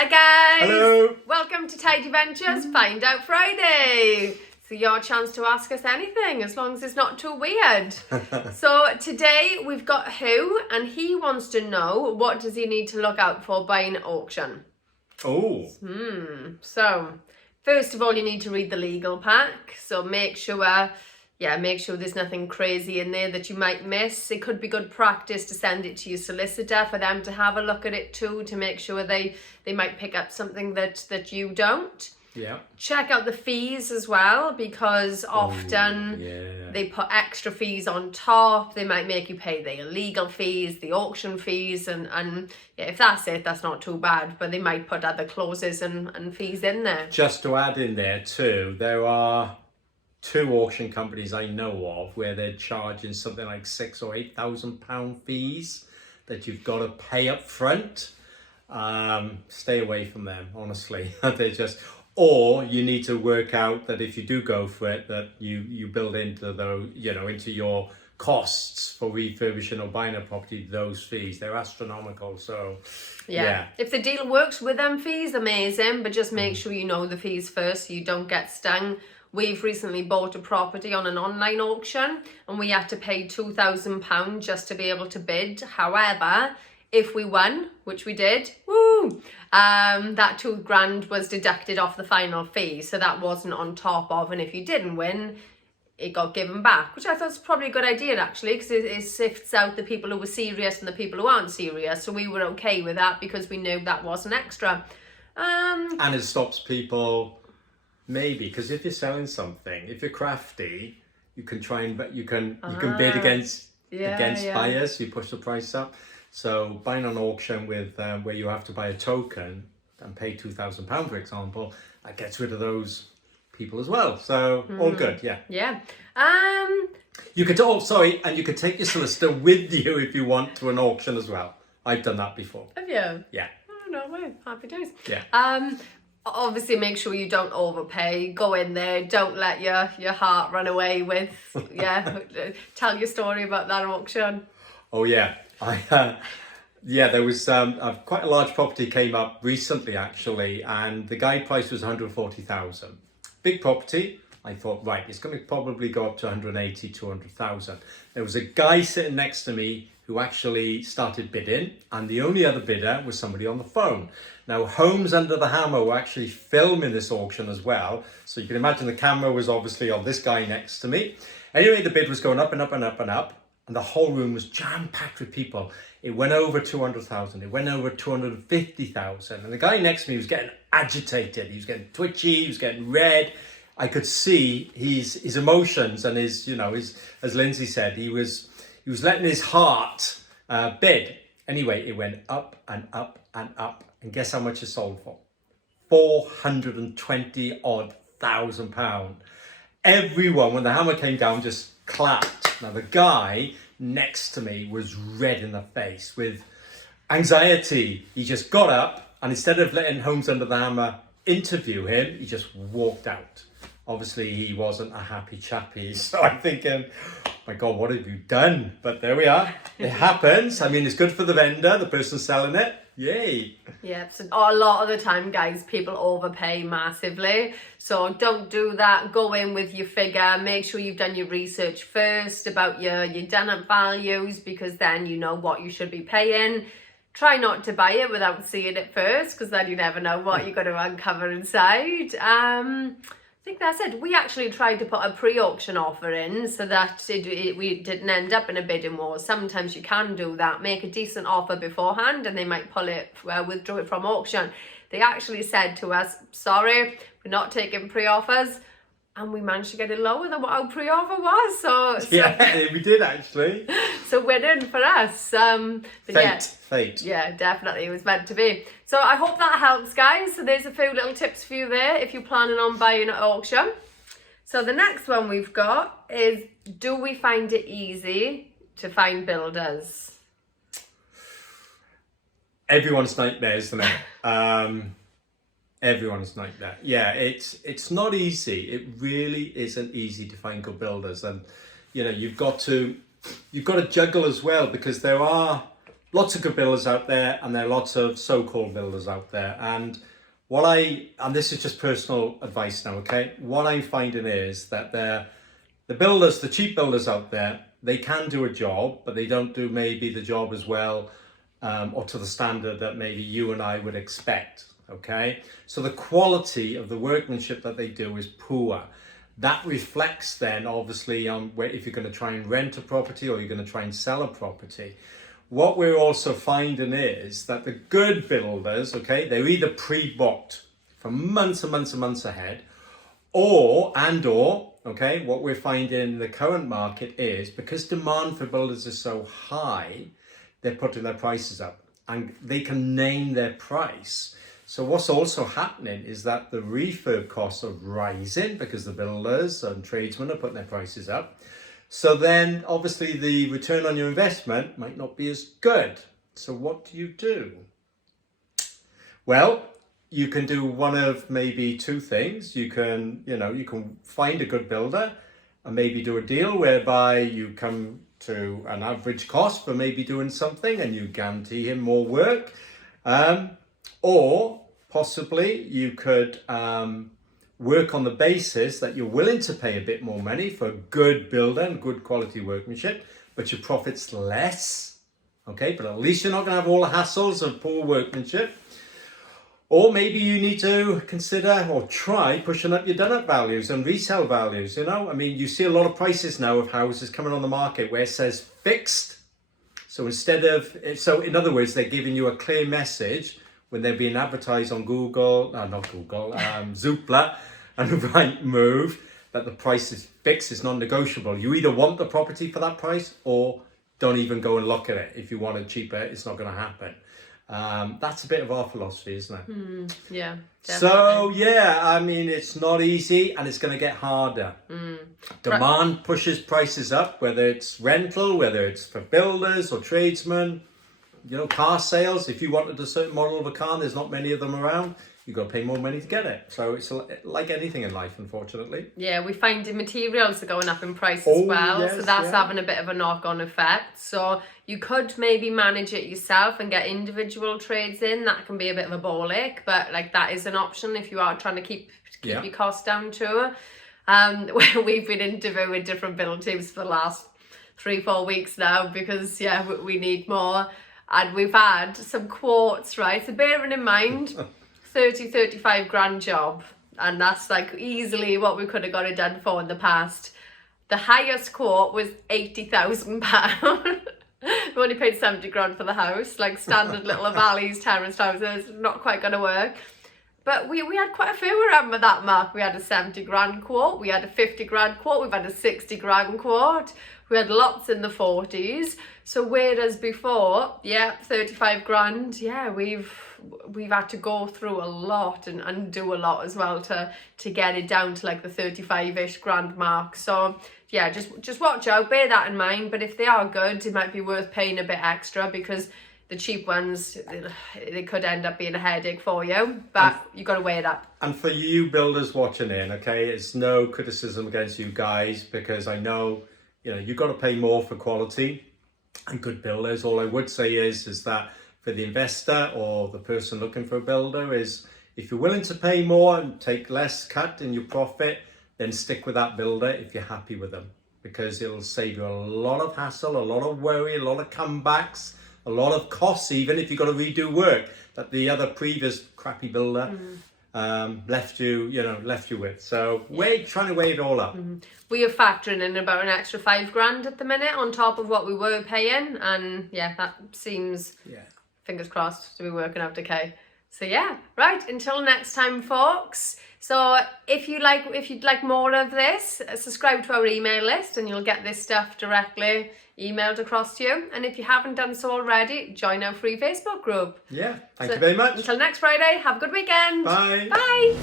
Hi guys! Hello! Welcome to Tidy Ventures Find Out Friday. So your chance to ask us anything as long as it's not too weird. So today we've got Hugh and he wants to know what does he need to look out for buying at auction. Oh! So first of all you need to read the legal pack. So make sure there's nothing crazy in there that you might miss. It could be good practice to send it to your solicitor for them to have a look at it too, to make sure they might pick up something that you don't. Yeah. Check out the fees as well, because often they put extra fees on top. They might make you pay the illegal fees, the auction fees, and yeah, if that's it, that's not too bad. But they might put other clauses and fees in there. Just to add in there too, there are 2 auction companies I know of where they're charging something like £6,000 or £8,000 fees that you've got to pay up front. Stay away from them, honestly. They're just, or you need to work out that if you do go for it, that you build into those, into your costs for refurbishing or buying a property, those fees. They're astronomical. So yeah. If the deal works with them fees, amazing, but just make sure you know the fees first so you don't get stung. We've recently bought a property on an online auction and we had to pay £2,000 just to be able to bid. However, if we won, which we did, that £2,000 was deducted off the final fee. So that wasn't on top of, and if you didn't win, it got given back, which I thought was probably a good idea actually, because it sifts out the people who were serious and the people who aren't serious. So we were okay with that because we knew that wasn't extra. And it stops people. Maybe, because if you're selling something, if you're crafty, you can try and you can bid against buyers. You push the price up. So buying on auction with where you have to buy a token and pay £2,000, for example, that gets rid of those people as well. So all good, yeah. Yeah. You could and you could take your solicitor with you if you want to an auction as well. I've done that before. Have you? Yeah. Oh no way! Happy days. Yeah. Obviously make sure you don't overpay. Go in there, don't let your heart run away with tell your story about that auction. Oh yeah, there was quite a large property came up recently actually, and the guide price was 140,000. Big property. I thought, right, it's going to probably go up to 180, 200,000. There was a guy sitting next to me who actually started bidding, and the only other bidder was somebody on the phone. Now, Homes Under the Hammer were actually filming this auction as well, so you can imagine the camera was obviously on this guy next to me. Anyway, the bid was going up and up and up and up, and the whole room was jam-packed with people. It went over 200,000, it went over 250,000, and the guy next to me was getting agitated, he was getting twitchy, he was getting red. I could see his emotions and his, as Lindsay said, he was letting his heart bid. Anyway, it went up and up and up. And guess how much it sold for? £420,000. Everyone, when the hammer came down, just clapped. Now the guy next to me was red in the face with anxiety. He just got up and instead of letting Homes Under the Hammer interview him, he just walked out. Obviously, he wasn't a happy chappy. So I'm thinking, my God, what have you done? But there we are. It happens. I mean, it's good for the vendor, the person selling it. Yay. Yeah, so a lot of the time, guys, people overpay massively. So don't do that. Go in with your figure. Make sure you've done your research first about your done-up values, because then you know what you should be paying. Try not to buy it without seeing it first, because then you never know what you're going to uncover inside. I think that's it. We actually tried to put a pre-auction offer in so that we didn't end up in a bidding war. Sometimes you can do that, make a decent offer beforehand and they might pull it, withdraw it from auction. They actually said to us, sorry, we're not taking pre-offers. And we managed to get it lower than what our pre-offer was. So yeah, we did actually. So win-win for us. Fate. Yeah, definitely. It was meant to be. So I hope that helps, guys. So there's a few little tips for you there if you're planning on buying at auction. So the next one we've got is, do we find it easy to find builders? Everyone's nightmare, isn't it? Everyone's nightmare. Yeah, it's not easy. It really isn't easy to find good builders, and you've got to juggle as well, because there are lots of good builders out there, and there are lots of so-called builders out there. And this is just personal advice now, okay? What I'm finding is that the builders, the cheap builders out there, they can do a job, but they don't do maybe the job as well or to the standard that maybe you and I would expect, okay? So the quality of the workmanship that they do is poor. That reflects then obviously on if you're going to try and rent a property or you're going to try and sell a property. What we're also finding is that the good builders, okay, they're either pre-booked for months and months and months ahead, or, okay, what we're finding in the current market is because demand for builders is so high, they're putting their prices up and they can name their price. So what's also happening is that the refurb costs are rising because the builders and tradesmen are putting their prices up. So then obviously the return on your investment might not be as good. So what do? Well, you can do one of maybe two things. You can find a good builder and maybe do a deal whereby you come to an average cost for maybe doing something and you guarantee him more work. Or possibly you could work on the basis that you're willing to pay a bit more money for a good builder and good quality workmanship, but your profit's less, okay? But at least you're not going to have all the hassles of poor workmanship. Or maybe you need to consider or try pushing up your done-up values and resale values, I mean, you see a lot of prices now of houses coming on the market where it says fixed. So in other words, they're giving you a clear message when they're being advertised on Zoopla and Rightmove, that the price is fixed, it's non-negotiable. You either want the property for that price or don't even go and look at it. If you want it cheaper, it's not going to happen. That's a bit of our philosophy, isn't it? Yeah, definitely. So yeah, I mean, it's not easy and it's going to get harder. Demand pushes prices up, whether it's rental, whether it's for builders or tradesmen. Car sales, if you wanted a certain model of a car and there's not many of them around, you've got to pay more money to get it. So it's like anything in life, unfortunately. Yeah, we find the materials are going up in price as well. Yes, so that's having a bit of a knock-on effect. So you could maybe manage it yourself and get individual trades in. That can be a bit of a ball ache, but that is an option if you are trying to keep your costs down too. We've been interviewing different build teams for the last 3-4 weeks now because we need more. And we've had some quotes, right? So bearing in mind, 35 grand job. And that's easily what we could have got it done for in the past. The highest quote was £80,000. We only paid 70 grand for the house. Standard little valleys, terraced houses, not quite going to work. But we had quite a few around with that mark. We had a 70 grand quote. We had a 50 grand quote. We've had a 60 grand quote. We had lots in the 40s. So whereas before, 35 grand, we've had to go through a lot and do a lot as well to get it down to the 35-ish grand mark. So just watch out, bear that in mind. But if they are good, it might be worth paying a bit extra because the cheap ones, they could end up being a headache for you, but you've got to weigh it up. And for you builders watching in, okay, it's no criticism against you guys because I know, you've got to pay more for quality and good builders. All I would say is that for the investor or the person looking for a builder is if you're willing to pay more and take less cut in your profit, then stick with that builder if you're happy with them because it'll save you a lot of hassle, a lot of worry, a lot of comebacks, a lot of costs, even if you've got to redo work that the other previous crappy builder left you with. So trying to weigh it all up. We are factoring in about an extra 5 grand at the minute on top of what we were paying, and that seems fingers crossed to be working out okay. So right, until next time, folks. So if you'd like more of this, subscribe to our email list and you'll get this stuff directly emailed across to you. And if you haven't done so already, join our free Facebook group. Thank you very much. Until next Friday, have a good weekend. Bye. Bye.